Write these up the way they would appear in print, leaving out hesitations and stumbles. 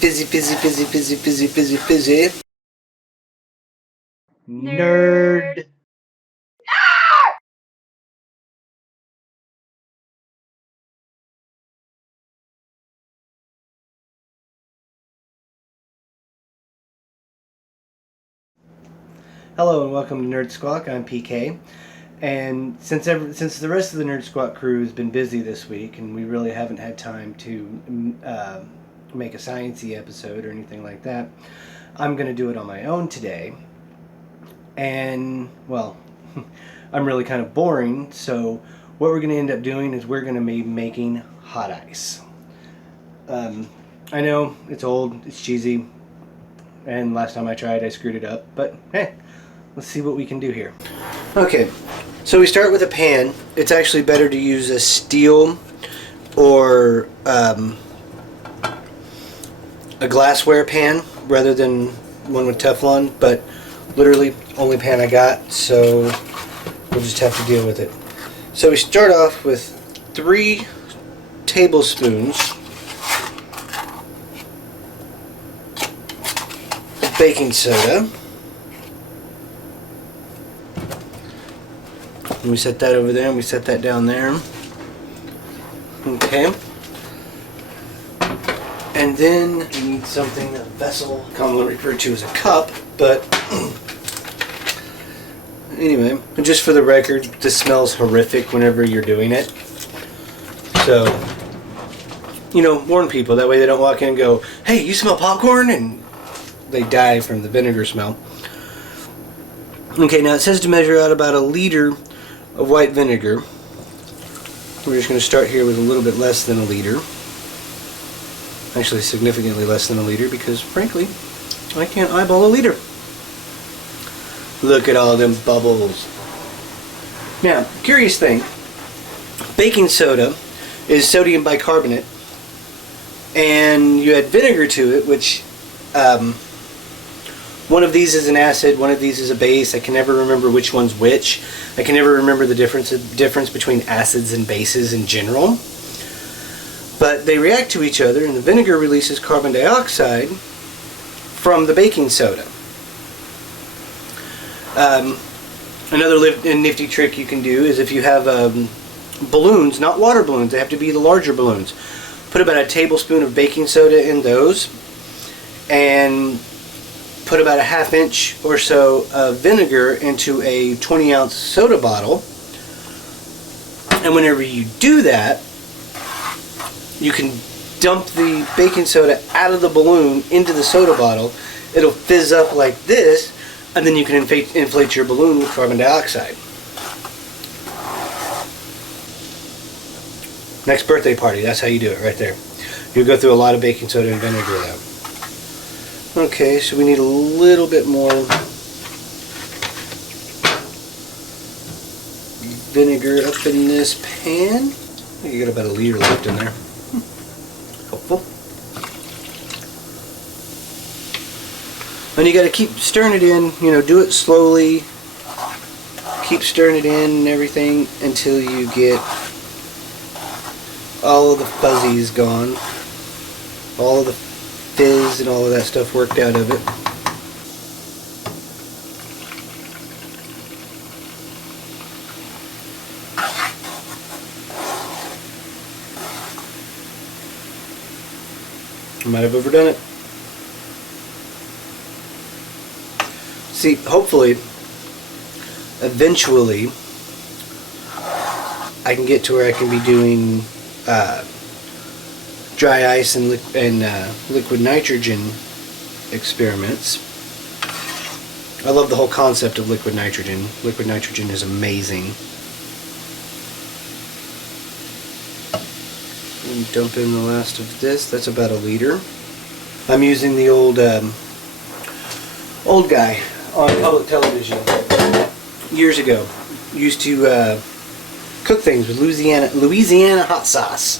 Fizzy, fizzy, fizzy, fizzy, fizzy, fizzy, fizzy. Nerd. Hello and welcome to Nerd Squawk. I'm PK. And since the rest of the Nerd Squawk crew has been busy this week, and we really haven't had time to make a sciencey episode or anything like that, I'm going to do it on my own today. And, well, I'm really kind of boring, so what we're going to end up doing is we're going to be making hot ice. I know, it's old, it's cheesy, and last time I tried I screwed it up, but hey, let's see what we can do here. Okay, so we start with a pan. It's actually better to use a steel or a glassware pan rather than one with Teflon, but literally only pan I got, so we'll just have to deal with it. So we start off with 3 tablespoons of baking soda. And we set that over there, and we set that down there. Okay. And then we need something, a vessel, commonly referred to as a cup, but anyway, just for the record, this smells horrific whenever you're doing it. So, warn people, that way they don't walk in and go, "Hey, you smell popcorn?" and they die from the vinegar smell. Okay, now it says to measure out about 1 liter of white vinegar. We're just going to start here with a little bit less than 1 liter. Actually, significantly less than 1 liter, because frankly, I can't eyeball 1 liter. Look at all them bubbles. Now, curious thing, baking soda is sodium bicarbonate, and you add vinegar to it, which one of these is an acid, one of these is a base. I can never remember which one's which. I can never remember the difference between acids and bases in general. But they react to each other, and the vinegar releases carbon dioxide from the baking soda. Another nifty trick you can do is if you have balloons, not water balloons, they have to be the larger balloons. Put about a tablespoon of baking soda in those, and put about a 1/2 inch or so of vinegar into a 20-ounce soda bottle. And whenever you do that, you can dump the baking soda out of the balloon into the soda bottle. It'll fizz up like this, and then you can inflate your balloon with carbon dioxide. Next birthday party, that's how you do it right there. You'll go through a lot of baking soda and vinegar though. Okay, so we need a little bit more vinegar up in this pan. I think you got about 1 liter left in there. Helpful. And you got to keep stirring it in, do it slowly. Keep stirring it in and everything until you get all of the fuzzies gone. All of the fizz and all of that stuff worked out of it. I might have overdone it. See, hopefully, eventually, I can get to where I can be doing dry ice and liquid nitrogen experiments. I love the whole concept of liquid nitrogen. Liquid nitrogen is amazing. And dump in the last of this. That's about 1 liter. I'm using the old guy on public television years ago. Used to cook things with Louisiana hot sauce.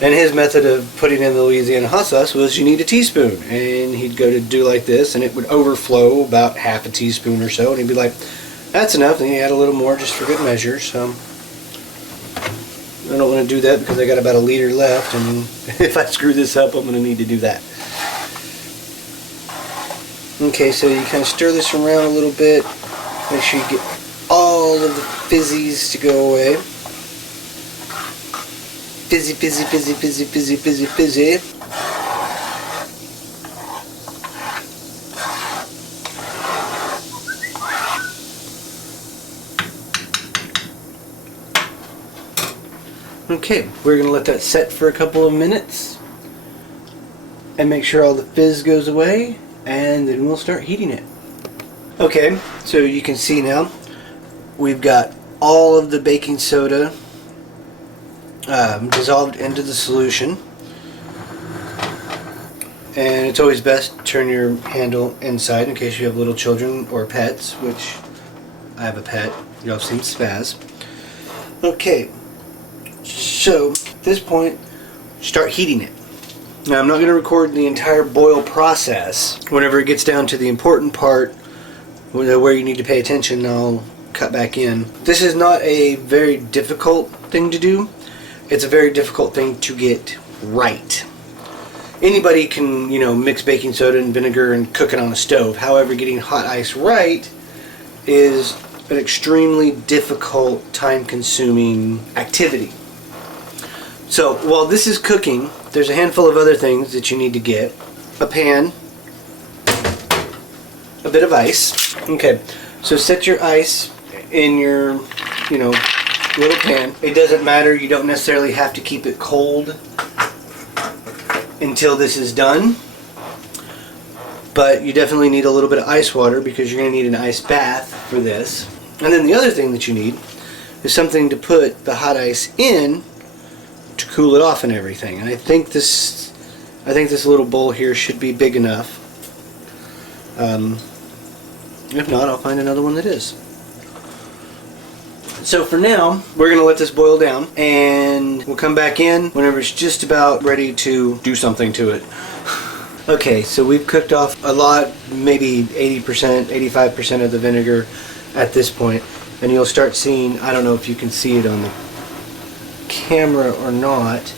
And his method of putting in the Louisiana hot sauce was you need a teaspoon. And he'd go to do like this, and it would overflow about 1/2 teaspoon or so. And he'd be like, "That's enough." And he'd add a little more just for good measure. So I don't want to do that because I got about 1 liter left. And if I screw this up, I'm going to need to do that. Okay, so you kind of stir this around a little bit. Make sure you get all of the fizzies to go away. Fizzy, fizzy, fizzy, fizzy, fizzy, fizzy, fizzy. Okay, we're going to let that set for a couple of minutes and make sure all the fizz goes away, and then we'll start heating it. Okay, so you can see now we've got all of the baking soda dissolved into the solution, and it's always best to turn your handle inside in case you have little children or pets, which I have a pet. Y'all seen Spaz. Okay, so at this point, start heating it. Now I'm not going to record the entire boil process. Whenever it gets down to the important part where you need to pay attention, I'll cut back in. This is not a very difficult thing to do. It's a very difficult thing to get right. Anybody can, mix baking soda and vinegar and cook it on a stove. However, getting hot ice right is an extremely difficult, time-consuming activity. So while this is cooking, there's a handful of other things that you need to get. A pan, a bit of ice. Okay, so set your ice in your, little pan. It doesn't matter, you don't necessarily have to keep it cold until this is done. But you definitely need a little bit of ice water because you're going to need an ice bath for this. And then the other thing that you need is something to put the hot ice in to cool it off and everything. And I think this little bowl here should be big enough. If not, I'll find another one that is. So for now, we're going to let this boil down, and we'll come back in whenever it's just about ready to do something to it. Okay, so we've cooked off a lot, maybe 80%, 85% of the vinegar at this point, and you'll start seeing, I don't know if you can see it on the camera or not,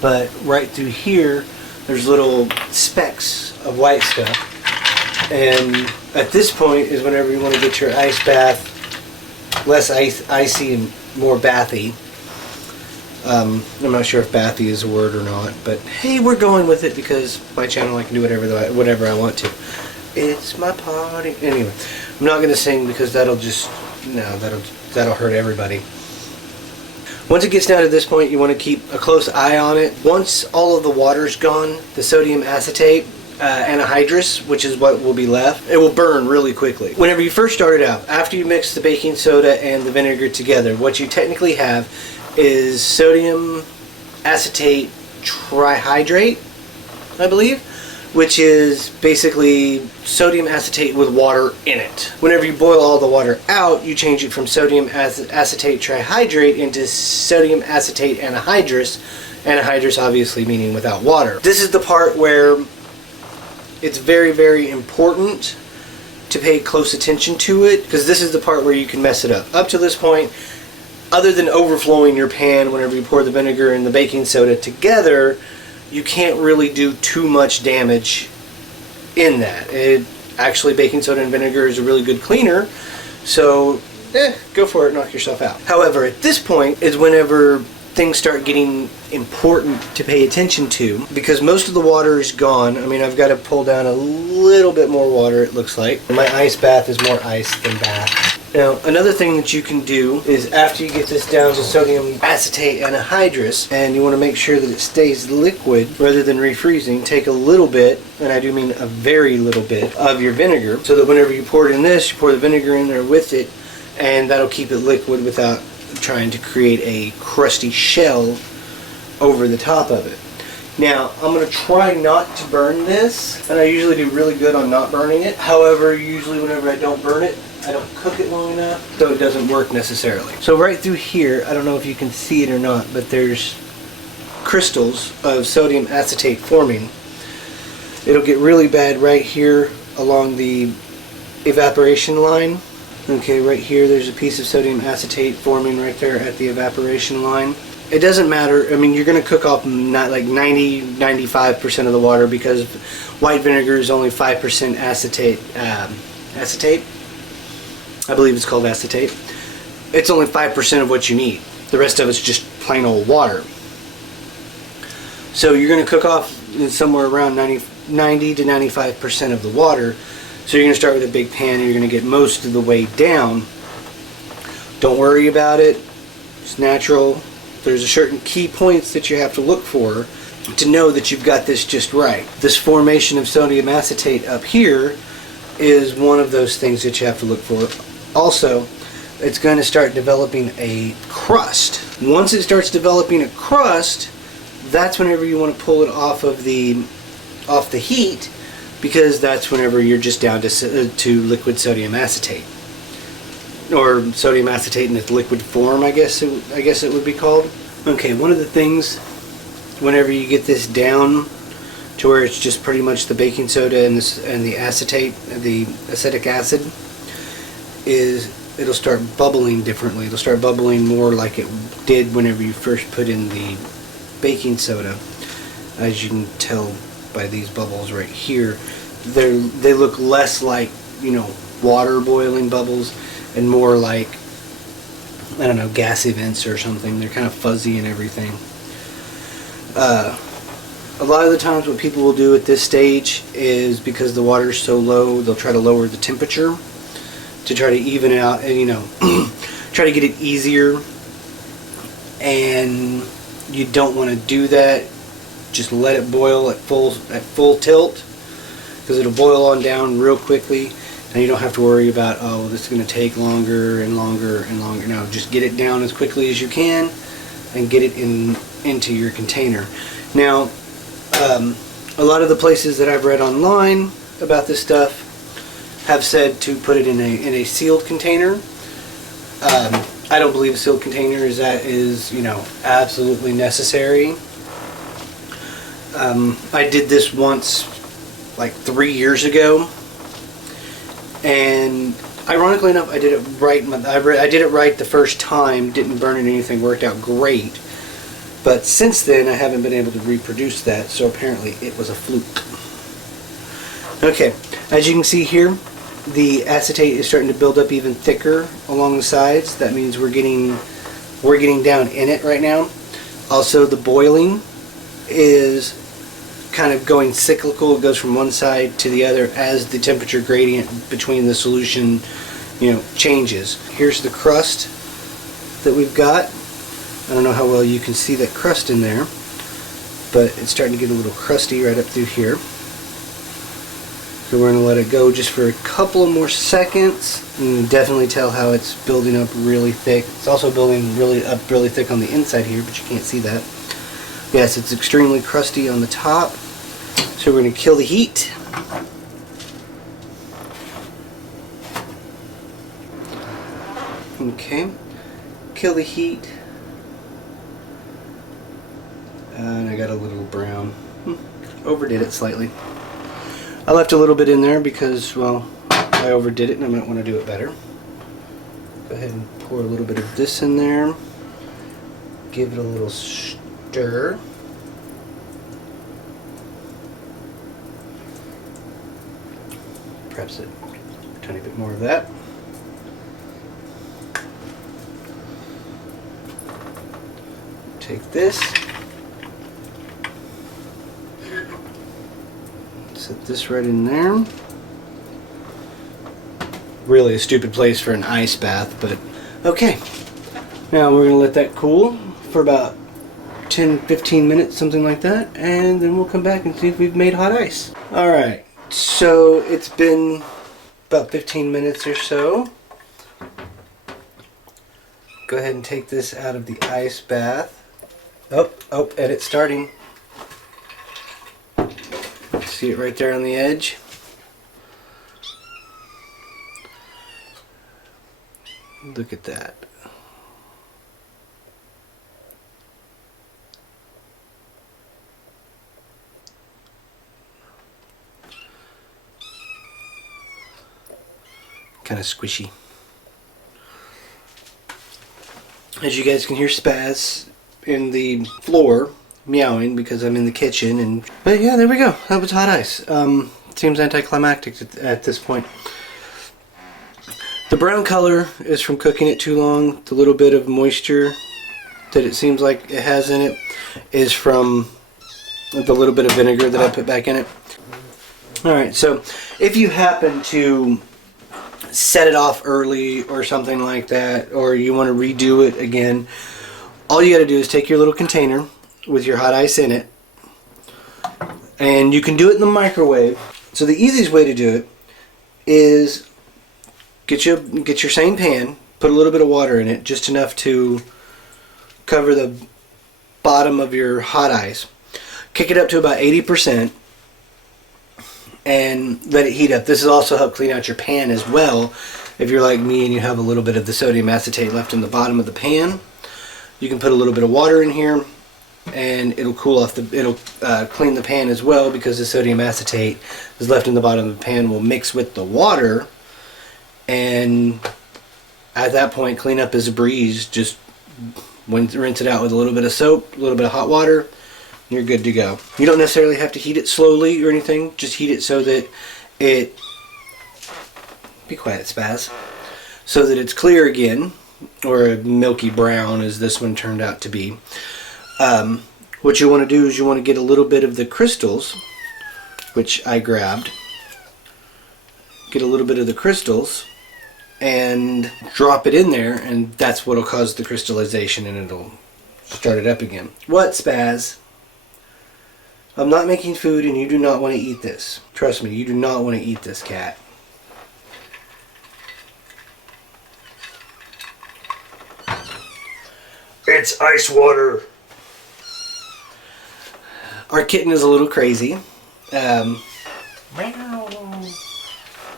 but right through here there's little specks of white stuff, and at this point is whenever you want to get your ice bath less icy and more bathy. I'm not sure if bathy is a word or not, but hey, we're going with it because my channel, I can do whatever I want to. It's my party. Anyway, I'm not going to sing because that'll hurt everybody. Once it gets down to this point, you want to keep a close eye on it. Once all of the water's gone, the sodium acetate, anhydrous, which is what will be left, it will burn really quickly. Whenever you first start it out, after you mix the baking soda and the vinegar together, what you technically have is sodium acetate trihydrate, I believe, which is basically sodium acetate with water in it. Whenever you boil all the water out, you change it from sodium acetate trihydrate into sodium acetate anhydrous. Anhydrous obviously meaning without water. This is the part where it's very, very important to pay close attention to it, because this is the part where you can mess it up. Up to this point, other than overflowing your pan whenever you pour the vinegar and the baking soda together, you can't really do too much damage in that. Actually, baking soda and vinegar is a really good cleaner, so go for it, knock yourself out. However, at this point is whenever things start getting important to pay attention to, because most of the water is gone. I mean, I've got to pull down a little bit more water, it looks like. My ice bath is more ice than bath. Now, another thing that you can do is after you get this down to sodium acetate anhydrous, and you want to make sure that it stays liquid rather than refreezing, take a little bit, and I do mean a very little bit, of your vinegar, so that whenever you pour it in this, you pour the vinegar in there with it, and that'll keep it liquid without trying to create a crusty shell over the top of it. Now, I'm going to try not to burn this, and I usually do really good on not burning it. However, usually whenever I don't burn it, I don't cook it long enough, so it doesn't work necessarily. So right through here, I don't know if you can see it or not, but there's crystals of sodium acetate forming. It'll get really bad right here along the evaporation line. Okay, right here there's a piece of sodium acetate forming right there at the evaporation line. it doesn't matter. I mean, you're going to cook off not like 95% of the water, because white vinegar is only 5% acetate. Acetate? I believe it's called acetate. It's only 5% of what you need. The rest of it's just plain old water. So you're going to cook off somewhere around 90 to 95% of the water. So you're going to start with a big pan and you're going to get most of the way down. Don't worry about it. It's natural. There's a certain key points that you have to look for to know that you've got this just right. This formation of sodium acetate up here is one of those things that you have to look for. Also, it's going to start developing a crust. Once it starts developing a crust, that's whenever you want to pull it off the heat, because that's whenever you're just down to liquid sodium acetate, or sodium acetate in its liquid form, I guess it would be called. Okay, one of the things, whenever you get this down to where it's just pretty much the baking soda and the acetate, the acetic acid, is it'll start bubbling differently. It'll start bubbling more like it did whenever you first put in the baking soda. As you can tell by these bubbles right here, they look less like, you know, water boiling bubbles and more like, I don't know, gas events or something. They're kind of fuzzy and everything. A lot of the times what people will do at this stage is, because the water is so low, they'll try to lower the temperature to try to even it out and, you know, try to get it easier. And you don't want to do that. Just let it boil at full tilt, because it'll boil on down real quickly, and you don't have to worry about, oh, this is going to take longer and longer and longer. No, just get it down as quickly as you can and get it into your container. Now, a lot of the places that I've read online about this stuff have said to put it in a sealed container. I don't believe a sealed container is you know, absolutely necessary. I did this once, like 3 years ago, and ironically enough, I did it right. I did it right the first time. Didn't burn it or anything. Worked out great. But since then, I haven't been able to reproduce that. So apparently, it was a fluke. Okay, as you can see here, the acetate is starting to build up even thicker along the sides. That means we're getting down in it right now. Also, the boiling is kind of going cyclical. It goes from one side to the other as the temperature gradient between the solution, you know, changes. Here's the crust that we've got. I don't know how well you can see that crust in there, but it's starting to get a little crusty right up through here. So we're going to let it go just for a couple of more seconds. You can definitely tell how it's building up really thick. It's also building up really thick on the inside here, but you can't see that. Yes, it's extremely crusty on the top. So we're going to kill the heat. Okay, kill the heat. And I got a little brown. Overdid it slightly. I left a little bit in there because, well, I overdid it and I might want to do it better. Go ahead and pour a little bit of this in there. Give it a little stir. Perhaps a tiny bit more of that. Take this. Set this right in there. Really a stupid place for an ice bath, but okay. Now we're going to let that cool for about 10-15 minutes, something like that, and then we'll come back and see if we've made hot ice. Alright, so it's been about 15 minutes or so. Go ahead and take this out of the ice bath. Oh, and it's starting. See it right there on the edge? Look at that. Kind of squishy. As you guys can hear, Spaz in the floor meowing because I'm in the kitchen. But yeah, there we go. That was hot ice. Seems anticlimactic at this point. The brown color is from cooking it too long. The little bit of moisture that it seems like it has in it is from the little bit of vinegar that I put back in it. Alright, so if you happen to set it off early or something like that, or you want to redo it again, all you got to do is take your little container with your hot ice in it, and you can do it in the microwave. So the easiest way to do it is get your same pan, put a little bit of water in it, just enough to cover the bottom of your hot ice. Kick it up to about 80% and let it heat up. This will also help clean out your pan as well. If you're like me and you have a little bit of the sodium acetate left in the bottom of the pan, you can put a little bit of water in here and it'll cool off it'll clean the pan as well, because the sodium acetate is left in the bottom of the pan will mix with the water, and at that point cleanup is a breeze. Just rinse it out with a little bit of soap, a little bit of hot water, and you're good to go. You don't necessarily have to heat it slowly or anything, just heat it so that it, be quiet, Spaz, so that it's clear again, or a milky brown as this one turned out to be. What you want to do is you want to get a little bit of the crystals, which I grabbed. Get a little bit of the crystals and drop it in there, and that's what will cause the crystallization, and it'll start it up again. What, Spaz? I'm not making food and you do not want to eat this. Trust me, you do not want to eat this, cat. It's ice water. Our kitten is a little crazy. I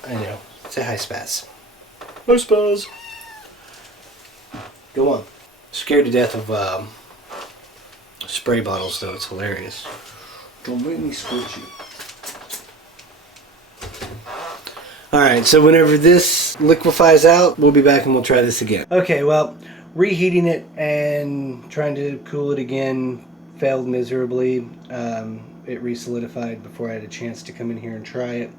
know. Say hi, Spaz. Hi, Spaz. Go on. Scared to death of spray bottles, though. It's hilarious. Don't make me squirt you. Alright, so whenever this liquefies out, we'll be back and we'll try this again. Okay, well, reheating it and trying to cool it again failed miserably. It re-solidified before I had a chance to come in here and try it.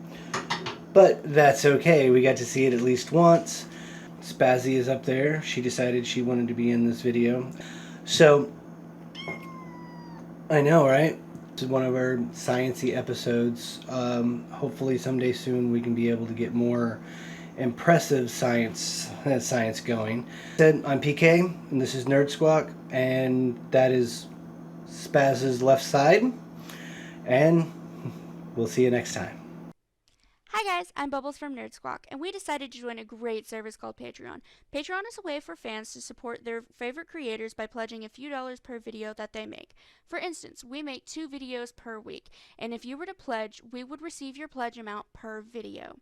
But that's okay. We got to see it at least once. Spazzy is up there. She decided she wanted to be in this video. So, I know, right? This is one of our science-y episodes. Hopefully someday soon we can be able to get more impressive science going. I'm PK, and this is Nerd Squawk, and that is Spaz's left side. And we'll see you next time. Hi guys, I'm Bubbles from Nerd Squawk, and we decided to join a great service called Patreon. Patreon is a way for fans to support their favorite creators by pledging a few dollars per video that they make. For instance, we make 2 videos per week, and if you were to pledge, we would receive your pledge amount per video.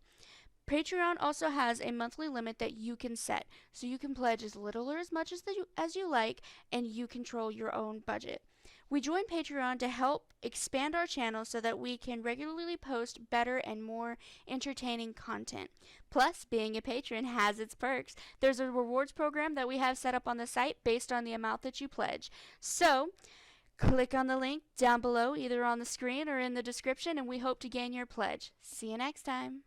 Patreon also has a monthly limit that you can set, so you can pledge as little or as much as you like, and you control your own budget. We joined Patreon to help expand our channel so that we can regularly post better and more entertaining content. Plus, being a patron has its perks. There's a rewards program that we have set up on the site based on the amount that you pledge. So, click on the link down below, either on the screen or in the description, and we hope to gain your pledge. See you next time.